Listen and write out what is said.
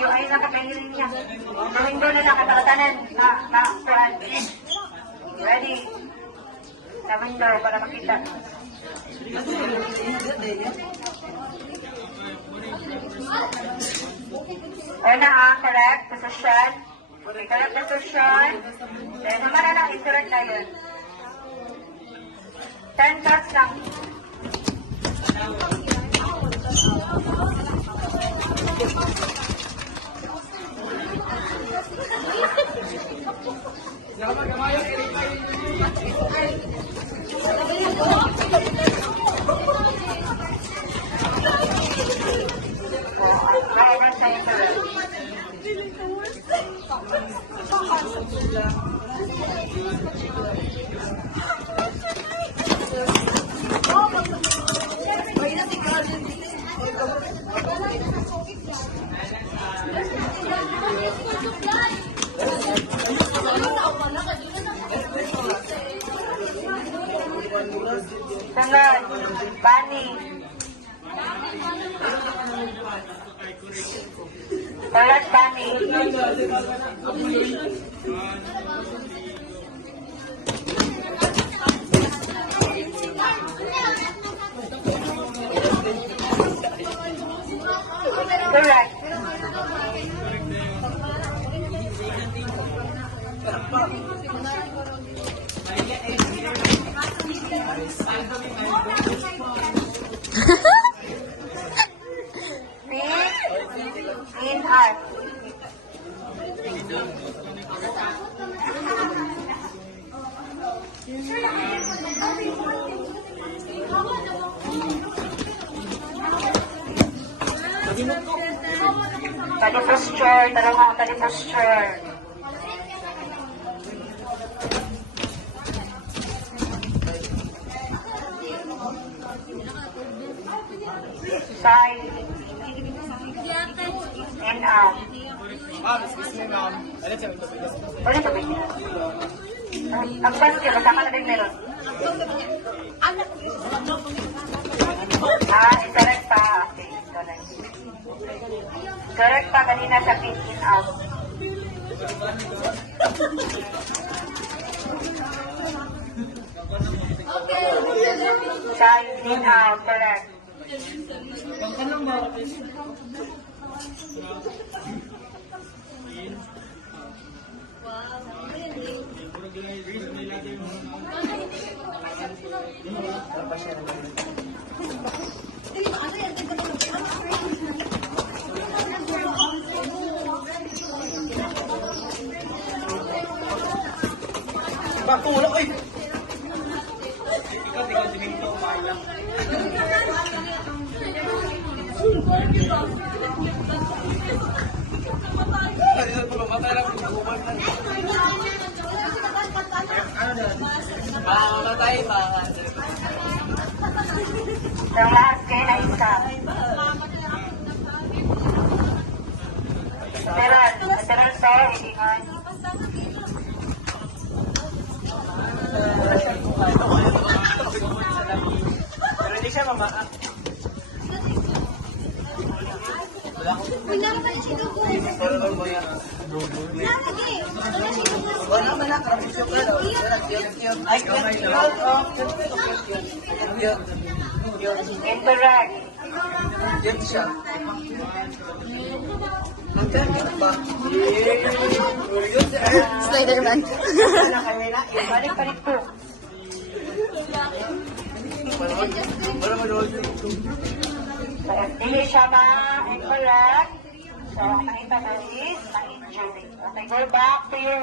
yung ay nakapahirin niya. Domingo na nakatalatanan na kuhan. Ready? Domingo para makita. Una correct position. Okay, correct position. Then, naman na lang, incorrect na yun. 10 cuts lang. Sunod, Bunny. Third, Bunny. Correct. In art. Tadi posture, talong tadi posture. Side. And out. Excuse me, ma'am. Ulit ito, baby. Ang basket, masama na din meron. Correct pa. Okay, correct. Correct pa kanina sa in out. Side in out, correct. Bakulak, ay! Ikaw, siminto, pailang. Mamatay ba? Ang last kayo na isa. Lateral sir, ilingan. Pero hindi siya mamaan. Wala pa siya doon. Wala man lang. Ay, kamay lang. Incorrect. Yan siya. Ba? Spider-Man. Balik po. Wala manood yun. Dili siya ba incorrect? So, ang nakita na is ang injury. Okay, go back to your